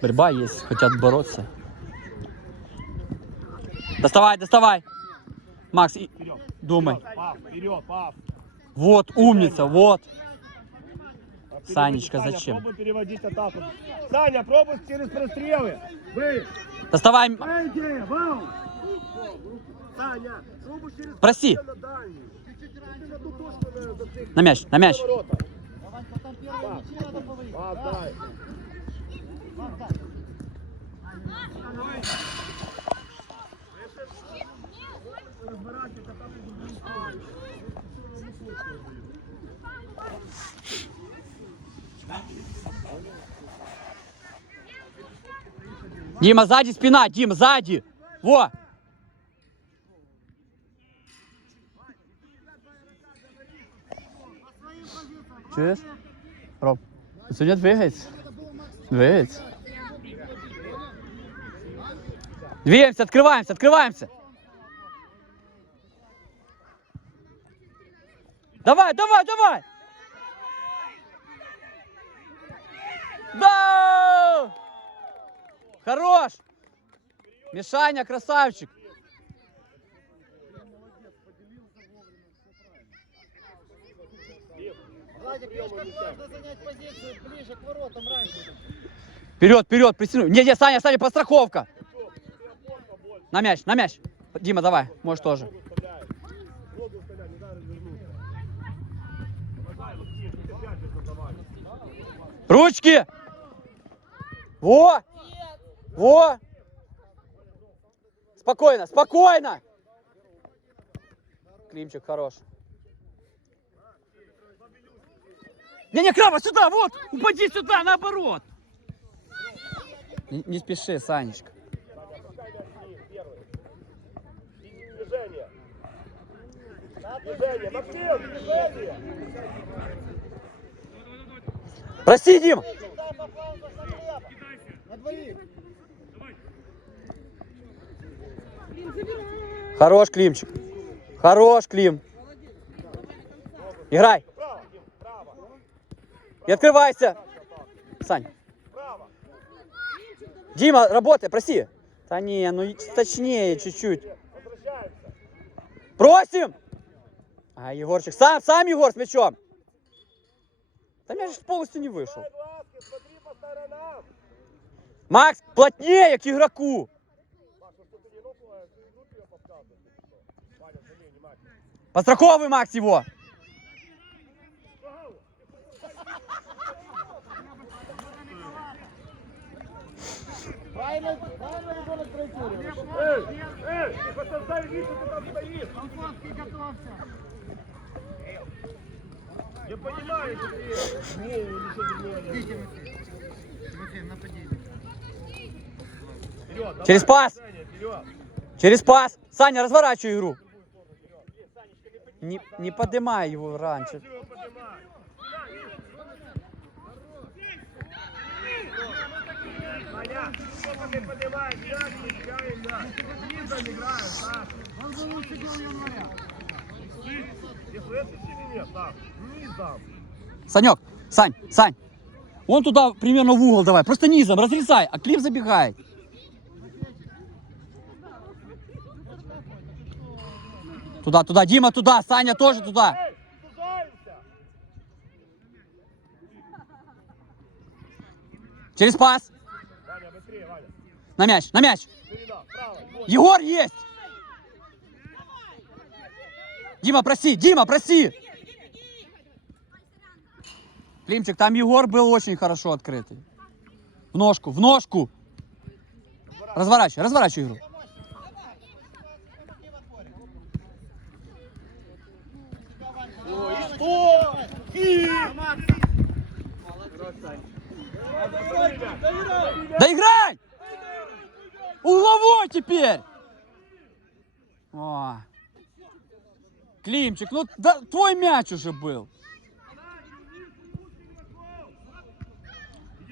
Борьба есть, хотят бороться. Доставай, доставай. Макс, и- Вперед. думай. Вот, умница, вот. Санечка, Саня, зачем? Пробуй переводить атаку. Саня, пробуй через прострелы. Вы. Доставай. Идея, вау. Саня, пробуй через Прости. на мяч, на мяч. ворота. Дима, сзади спина, Дим, сзади. Во. Чуешь? Роб, сегодня двигается. Двигается. Двигаемся, открываемся, открываемся. Давай, давай, давай. Да! Хорош! Мишаня, красавчик! Вперед, вперед, пристегну. Не, не, Саня, Саня, подстраховка. На мяч, на мяч. Дима, давай, можешь тоже. Ручки! Во! Во! Спокойно, спокойно! Климчик хорош. Не-не, Краба, сюда, вот! Упади сюда, наоборот! Не, не спеши, Санечка. Прости, двоих. Хорош, Климчик. Хорош, Клим. Играй. Дим. И открывайся. Сань. Дима, работай, проси. Да не, ну точнее чуть-чуть. Просим! А, Егорчик, сам, сам Егор с мячом. Да мяч полностью не вышел. Макс, плотнее к игроку. Ты ты. Подстраховывай, Макс, его. Правильно, правильно ребенок траекторию. Эй, эй, ты вид, что ты там стоишь. Антоновский готовься. Я понимаю, что ты голову ничего не Тимофей, напади. Вперед, Через пас. Через пас. Саня, разворачивай игру. Не, не поднимай его раньше. Поднимай. Он. Санек, Сань, Сань. Вон туда примерно в угол давай. Просто низом разрезай, а Клим забегает. Туда, туда, Дима, туда, Саня тоже туда. Через пас. На мяч, на мяч. Егор есть. Дима, проси, Дима, проси. Климчик, там Егор был очень хорошо открытый. В ножку, в ножку. Разворачивай, разворачивай игру. Да играй! Угловой теперь! О. Климчик, ну да, твой мяч уже был.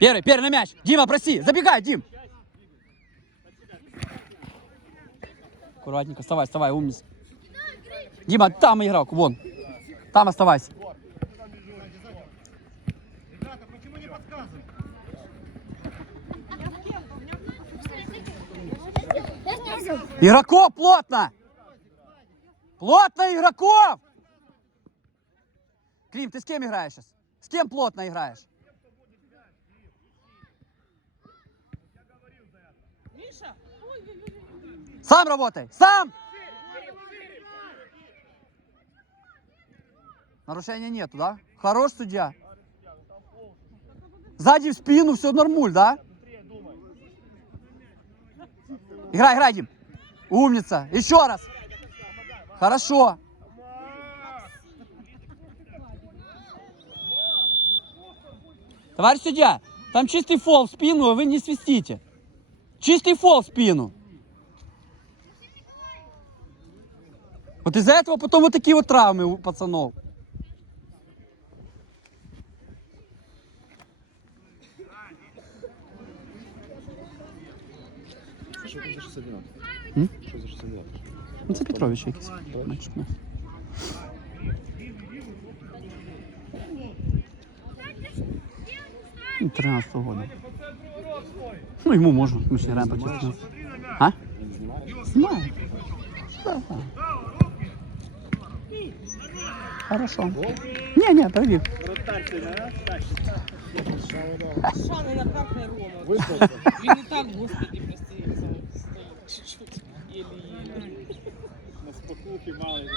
Первый, первый на мяч. Дима, проси. Забегай, Дим. Аккуратненько. Вставай, вставай, умница. Дима, там игрок, вон. Там оставайся. Игроков плотно! Плотно игроков! Клим, ты с кем играешь сейчас? С кем плотно играешь? Сам работай! Сам! Нарушения нету, да? Хорош судья. Сзади в спину все нормуль, да? Играй, играй, Дим. Умница. Еще раз. Хорошо. Товарищ судья, там чистый фол в спину, а вы не свистите. Чистый фол в спину. Вот из-за этого потом вот такие вот травмы у пацанов. Що за 61? М? Що за 62? Ну, це Петрович якийсь. мальчик, ну. Ну, 13 года. Ну, ему можно. Мы же играем по 14. А? Да, да. Хорошо. Не, не, пойди. Шани на карте Рома. Виставка. Він і так, господи, прости, стоїть чуть-чуть. Єлі-єлі. На спокухи мали.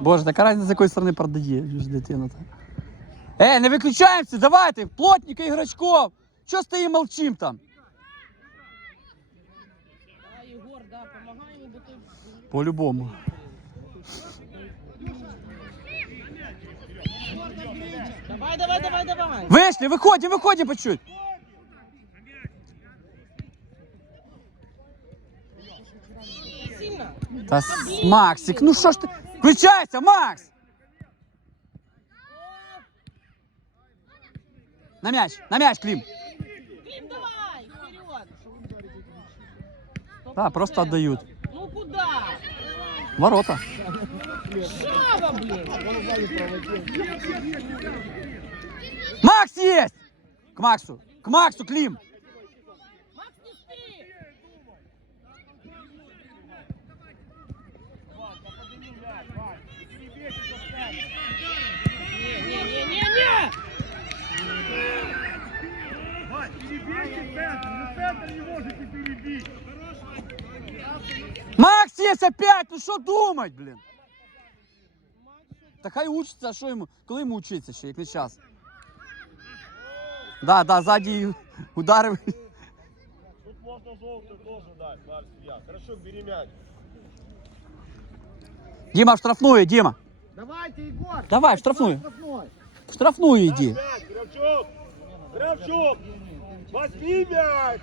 Боже, така разниця, з якої сторони продає ж дитина. Та. Ей, не виключаємося, давайте, плотника ігрочков. Що стоїмо молчим там? Давай, Єгор, да, помагай йому, бо той... По-любому. Давай, давай, давай, давай. Вышли, выходим, выходим по чуть. С- Максик, ну що ж ти? Включайся, Макс! На мяч, на мяч, Клим. Клим, давай, вперед. Да, просто отдают. Ну куда? Ворота. Шава, блин. Макс есть! К Максу, к Максу, Клим. Макс, есть опять, ну що думать, блін? Та хай учиться, а що йому? Коли йому вчитися ще, як не час? Да, да, ззаді ударив. Тут можно желтый тоже дать, Марс, я. Хорошо, бери мяч. Дима, в штрафную, Дима. Давайте, Егор! Давай, в штрафную. Штрафной! В штрафную иди. Кравчук! Кравчук! Возьми мяч!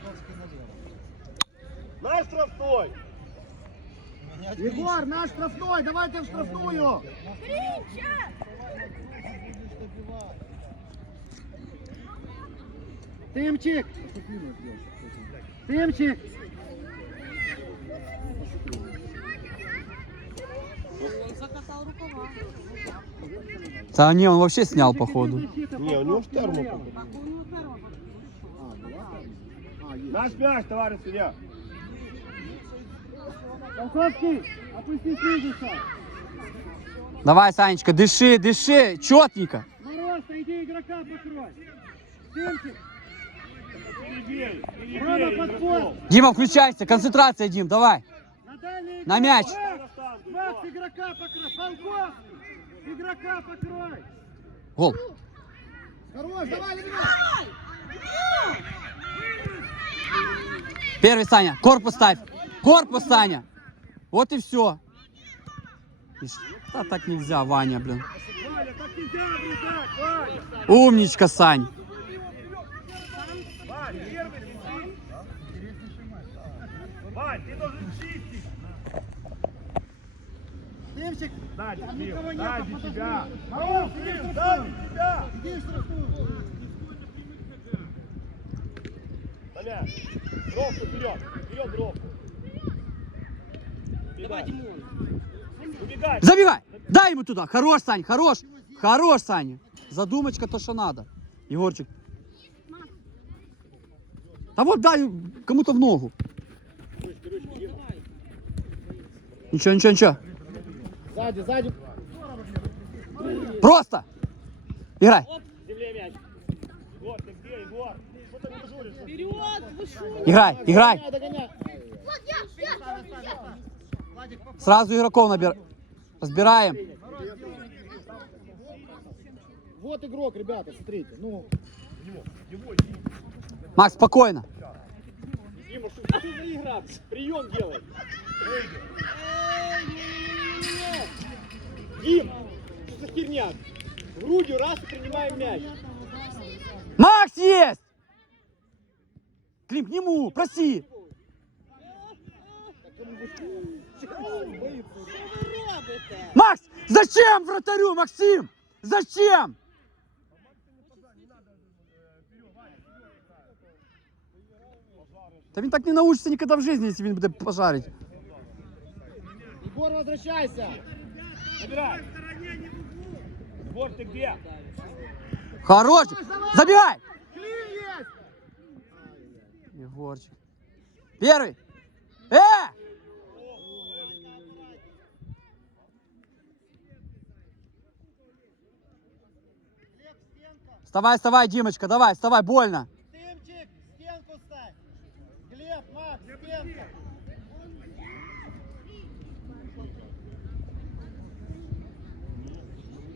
На штрафной! Егор, наш штрафной! Давайте в штрафную! Тимчик! Тимчик! Рукава. Да не, он вообще снял, походу. Не, у него ж термо. Наш мяч, товарищ судья! Полковский, опустись ниже, Давай, Санечка, дыши, дыши, четненько. Мороз, иди игрока покрой! Тимчик! Перебей! Рома, Перебей! под игроков. пост! Дима, включайся, концентрация, Дим, давай. На мяч. Гол. Хорош, давай, Левин! Первый, Саня, корпус ставь. Корпус, Саня. Вот и все. Да так нельзя, Ваня, блин. Умничка, Сань. Вань, первый чистить! Вань, ты должен чистить! Тимчик, Сзади, Там Клим, никого нет, сзади подожди. тебя! Клим, иди в сзади тебя! иди в штрафную! Толя, бровку вперед! Вперед бровку! Давай, Димон. убегай! Забегай. Дай ему туда. Хорош, Сань, хорош. Хорош, Саня. Задумочка то, что надо. Егорчик. А вот дай кому-то в ногу. Вперед, Ничего, ничего, ничего. Сзади, сзади. Просто. Играй. Играй, играй. Сразу игроков набираем. Разбираем. Вот игрок, ребята, смотрите. Ну, Макс, спокойно. Дима, что что за игра? Прием делай. Дим, что за херня? Грудью раз и принимаем мяч. Макс есть! Клим, к нему, проси. Макс, зачем вратарю, Максим? Зачем? Та він так не научится никогда в жизни, если він буде пожарить. Егор, возвращайся. Забирай. Егор, ты где? Хорош! Есть. Егорчик. Первый. Э! Вставай, вставай, Димочка, давай, вставай, больно. Тимчик, стенку ставь. Глеб, Макс, стенка.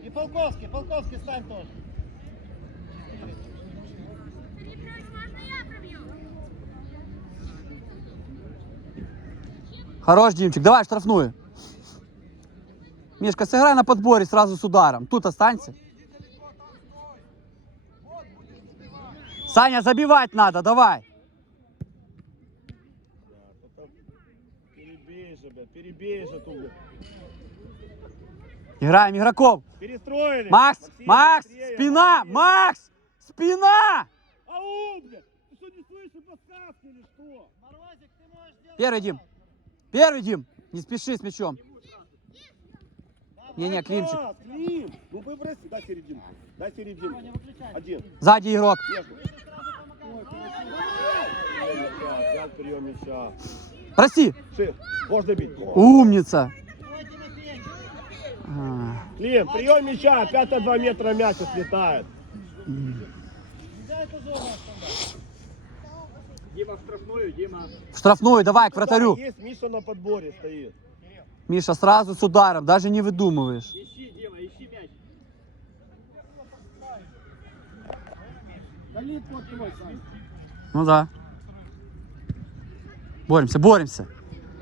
И Полковский, Полковский стань тоже. Хорош, Димчик, давай штрафную. Мишка, сыграй на подборе сразу с ударом. Тут останься. Саня, забивать надо, давай. Перебей же, блядь, перебей же тут. блядь. Играем игроков. Перестроили. Макс, Максим, Макс, быстрее. спина, Макс, спина. Ау, блядь, ты что, не слышишь подсказки или что? Морозик, ты можешь делать. Первый, Дим. Первый, Дим. Не спеши с мячом. Не-не, Климчик. Клим, ну выброси, дай серединку, дай серединку. Один. Сзади игрок. Между. Прости. Можно бить. Умница. Клим, прием мяча, опять от 2 метра мяч слетает. Дима в штрафную, Дима. В штрафную, давай, к вратарю. Есть Миша на подборе стоит. Миша, сразу с ударом, даже не выдумываешь. Ищи, Дима, ищи мяч. Ну да. Боремся, боремся.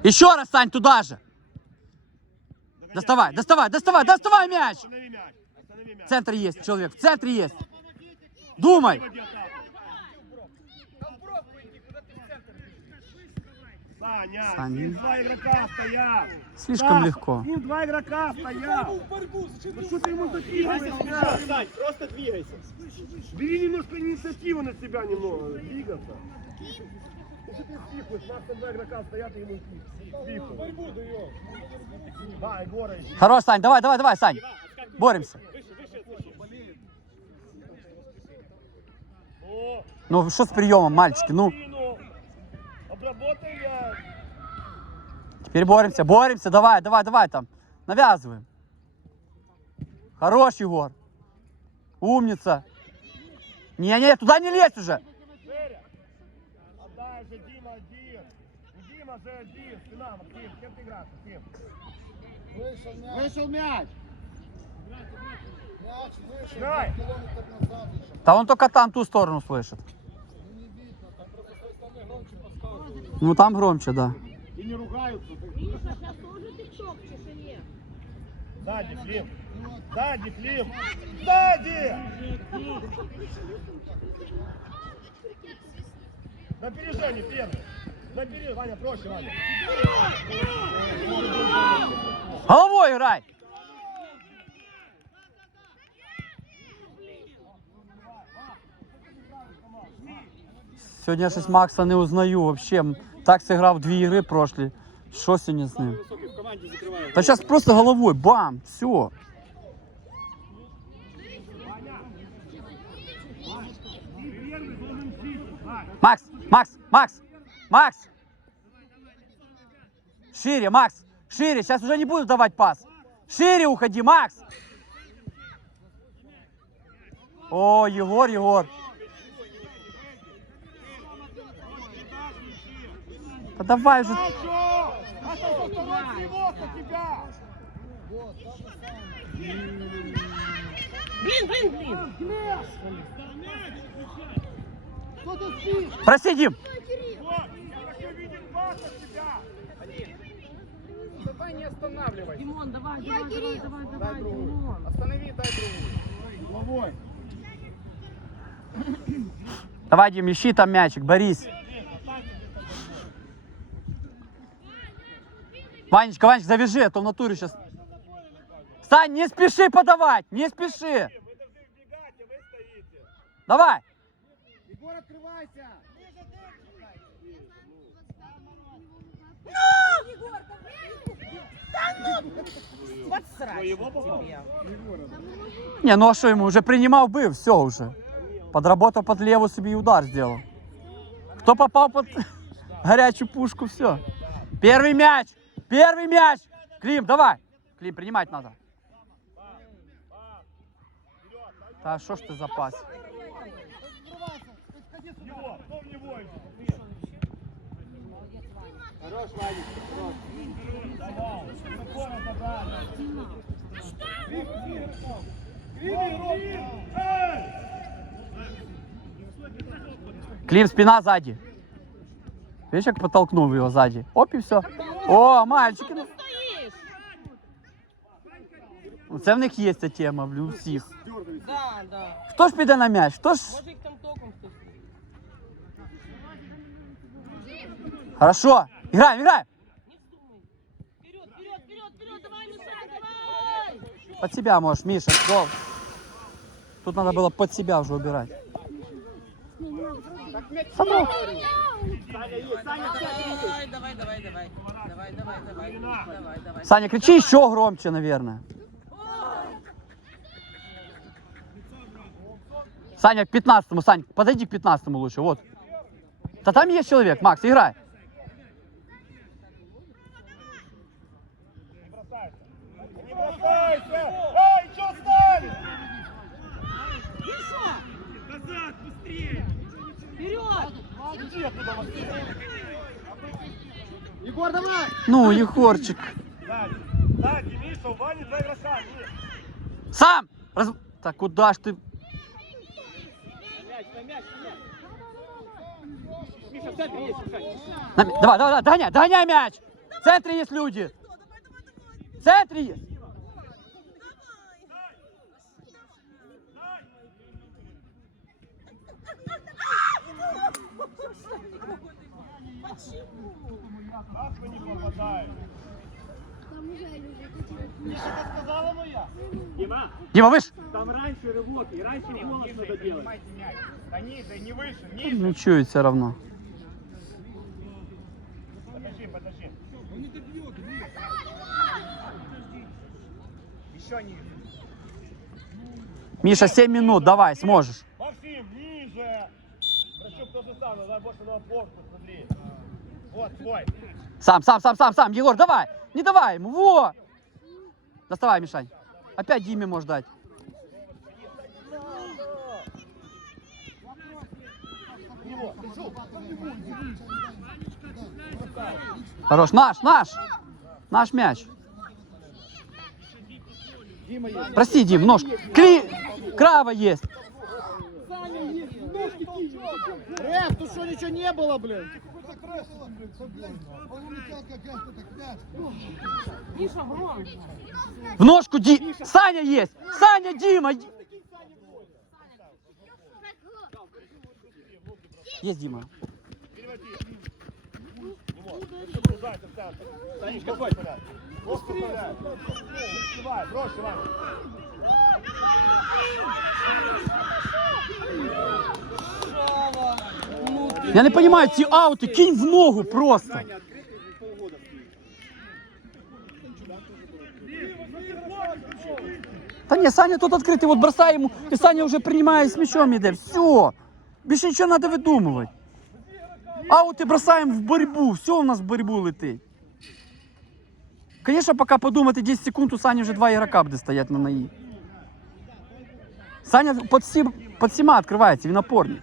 Еще раз, Сань, туда же. Доставай, доставай, доставай, доставай мяч. В центре есть человек, в центре есть. Думай. Саня, Саня. два игрока стоят. Слишком Саша, легко. Ним два игрока стоят. Ну что ты ему закидываешь? Сань, просто двигайся. Бери немножко инициативу на себя немного. Двигаться. Что ты спихиваешь? У нас два игрока стоят и ему спихивают. Да, Егора. Хорош, Сань, давай, давай, давай, Сань. Боремся. Ну что с приемом, мальчики? Ну, теперь боремся, боремся, давай, давай, давай там. Навязываем. Хорош, Егор. Умница. Не-не, туда не лезь уже. Шире. Отдай же, Дима один. У Дима же один. Спина, Максим. Кем ты играешь, Максим? Вышел мяч. Играй. Да он только там ту сторону слышит. Ну там громче, да. И не ругаются. Сзади, Клим. Сзади, Клим. Сзади! На опережение первый. Головой играй. Сьогодні я щось Макса не узнаю вообще. Так зіграв дві ігри прошлі. Що сьогодні з ним? Та зараз просто головою, бам, все. Макс, Макс, Макс, Макс. Шире, Макс. Шире, сейчас уже не буду давать пас. Шире уходи, Макс. О, Егор, Егор. Да давай тебя! Блин, блин, блин. Ты спишь? Просидим. Вот, я хочу видеть пас от тебя! Давай не останавливай. Димон, давай, давай, давай, давай, давай, Димон. Останови, дай другую. Головой! Давай, Дим, ищи там мячик, Борис. Ванечка, Ванечка, завяжи, а то в натуре сейчас. Сань, не спеши подавать, не спеши. Мы должны убегать, тебе. Не, ну а что ему, уже принимал бы, все уже. Подработал под левую себе и удар сделал. Кто попал под горячую пушку, все. Первый мяч, первый мяч. Клим, давай. Клим, принимать надо. Да что ж ты за пас? Его, кто в него идет? Хорош, Вадик, хорош. Давай, спокойно забрали. Эй! Клим, спина сзади. Видишь, как потолкнул его сзади. Оп, и все. О, мальчики. ну. Ну, Це в них є ця тема, блін, у всіх. Да, да. Хто ж піде на м'яч? Хто ж? Може їх там током хтось. Хорошо. Играем, играем. Под себя можешь, Миша. Гол. Тут надо было под себя уже убирать. Давай. Саня, кричи еще громче, наверное. Саня, к 15-му, Сань, подойди к 15-му лучше, вот. Да там есть человек, Макс, играй. Не бросайся! Эй, что стали? Вперед! Иди туда, Максим! Егор, давай! Ну, Егорчик. Сзади, сзади, Миша, у Вани два игрока. Сам! Раз- Так куда ж ты? На м- Давай, давай, давай, догоняй, догоняй мяч! В центре есть люди! В центре есть! Вы не попадаете? Дима, выше! Там раньше рывок, и раньше голос надо делать. Да ниже, не выше, ниже. Ну чует все равно. Подожди, подожди. Еще ниже. Миша, 7 минут, давай, сможешь. Максим, ниже. Прощук то же самое, дай больше на опорку, смотри. Вот, твой. Сам, сам, сам, сам, сам, Егор, давай! Не давай ему, во! Доставай, Мишань. Опять Диме можешь дать. Хорош, наш, наш! Наш мяч. Прости, Дим, нож. Кри... Крава есть. Рэп, тут что, ничего не было, блин? Миша, громче. В ножку Ди... Саня есть! Саня, Дима! Ди- Есть Дима. Давай, брось, Иван. Шава. Ну ты. Я не понимаю, ці аути, кинь в ногу просто. Та ні, Саня тут відкритий, от бросай йому, і Саня вже приймає з м'ячом іде. Все. Більше нічого не треба видумувати. Аути бросаємо в боротьбу, все у нас в боротьбу летить. Конечно, пока подумати 10 секунд, у Сані вже два ігрока буде стоять на наї. Саня під, всім, під всіма відкривається, він опорник.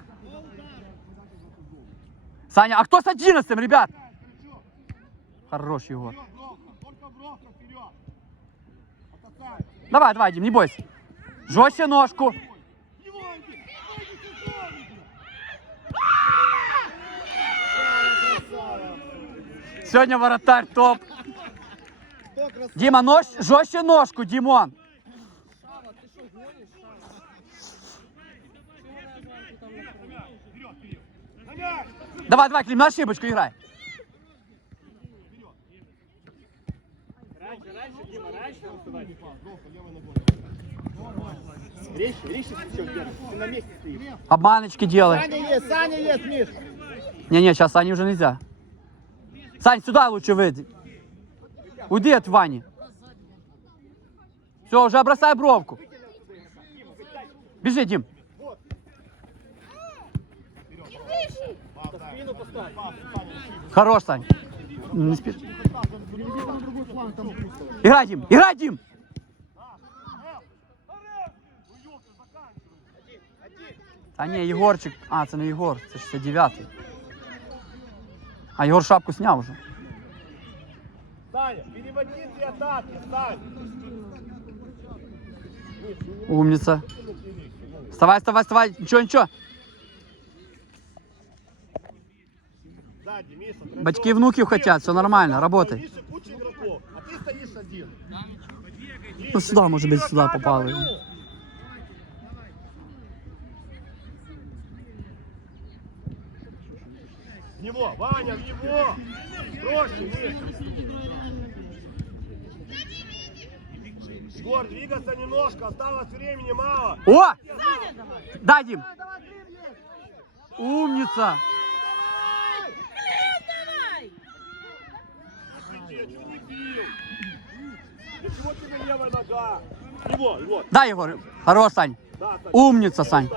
Саня, а хто з 11, ребят? Хорош, Егор. Только бровка вперед. Давай, давай, Дим, не бойся. Жестче ножку. Сегодня воротарь топ. Дима, нож, жестче ножку, Димон. Давай, давай, Клим, на ошибочку играй. Резче, резче, все, ты на месте стоишь. Обманочки делай. Саня есть, Саня есть, Миш. Не-не, сейчас Сане уже нельзя. Сань, сюда лучше выйди. Уйди от Вани. Все, уже бросай бровку. Бежи, Дим. Хорош, Сань. Не спишь. Играй, Дим, играй, Дим. А не, Егорчик. А, це не Егор, це 69-й. А Егор шапку сняв уже. Саня, переводи две атаки, Сань. Умница. Вставай, вставай, вставай. Ничего, ничего. Сзади, Миша. Батьки и внуки хотят, все нормально, работай. А ты стоишь один. Ну сюда, может быть, сюда попало. В него, Ваня, в него! Проще, Миша. Егор, двигаться немножко, осталось времени мало. О! Дай, Дим. Умница. Я чего не бил? Дай, Егор. Хорош, Сань. Да. Умница, Сань.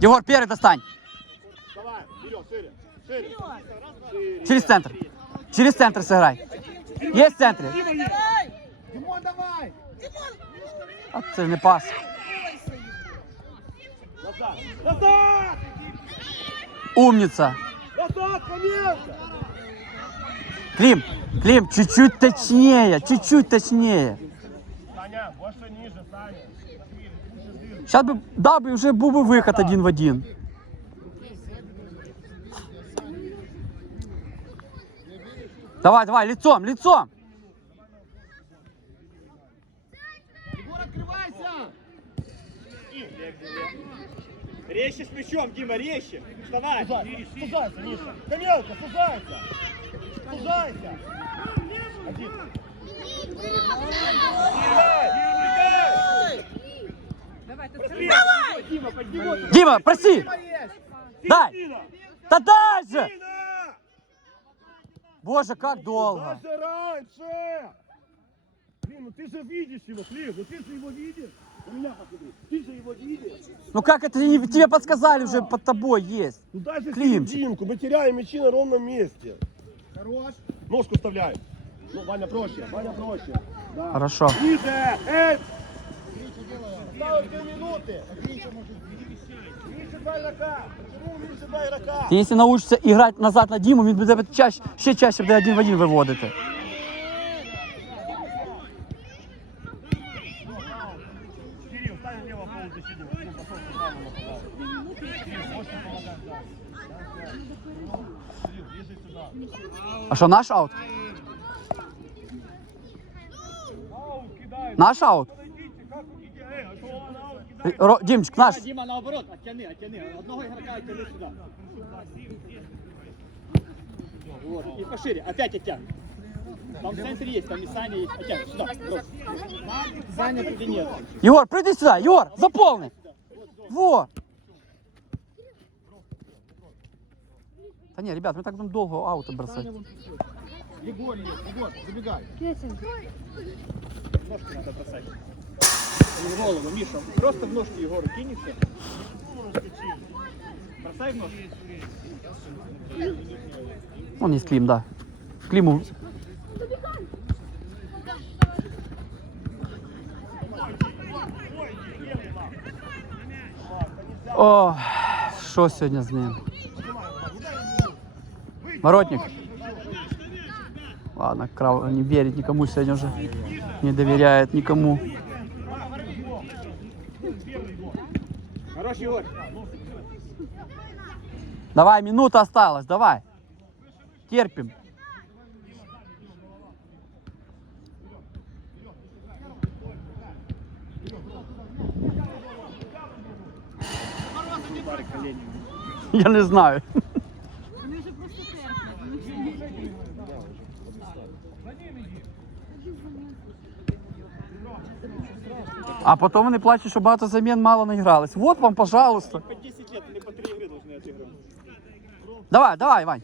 Егор, перед достань. Через центр. Через центр сыграй. Есть в центре. Димон, давай. А ж не пас. Умница. Назад! Клим, Клим, чуть-чуть точнее, чуть-чуть точнее. Саня, больше ниже, Саня. Сейчас бы, да, бы уже был бы выход один в один. Давай, давай, лицом, лицом. Егор, открывайся. Резче с плечом, Дима, резче. Вставай. Сужайся, Миша. Каменка, сужайся. Один. Давай! Дима. Дима, проси. Дай. Да дай же. Боже, как долго. Даже раньше! Блин, ну ты же видишь его, Клим, ну ты же его видишь. У меня посмотри, ты же его видишь. Ну как это, тебе подсказали уже под тобой есть. Ну дальше Климчик. серединку, мы теряем мячи на ровном месте. Хорош. Ножку вставляй. Ну, Ваня проще, Ваня проще. Да. Хорошо. Ниже! Эй! Осталось две минуты. Миша два игрока. Почему Миша два игрока? Якщо научишся грати назад на Діму, він буде чаще, ще чаще буде один в один виводити. А що, наш аут? Аут кидай. Наш аут? Подойдите, как вы кидаете? Эй, а что он аут кидает? Ро- Дімчик, наш. Дима, наоборот, оттяни, оттяни. Одного игрока оттяни сюда. Вот, и пошире, опять оттягивай. Там в центре есть, там и Саня есть. Оттягивай, сюда, брось. Саня где нет. Єгор, прийди сюди, Єгор, заповни. Во. Да не, ребят, мы так будем долго ауты бросать. Егор Егор, забегай. Кесин. Ножки надо бросать. В голову, Миша, просто в ножки Егору кинется. Бросай в ножки. Он есть Клим, да. Климу. О, что сегодня с ним? Воротник. Ладно, крав не верит никому сегодня уже. Не доверяет никому. Давай, минута осталась, давай. Терпим. Я не знаю. А потім вони плачуть, що багато замін мало наігрались. Вот вам, пожалуйста. По 10 лет, они по 3 игры должны отыгрывать. Давай, давай, Вань.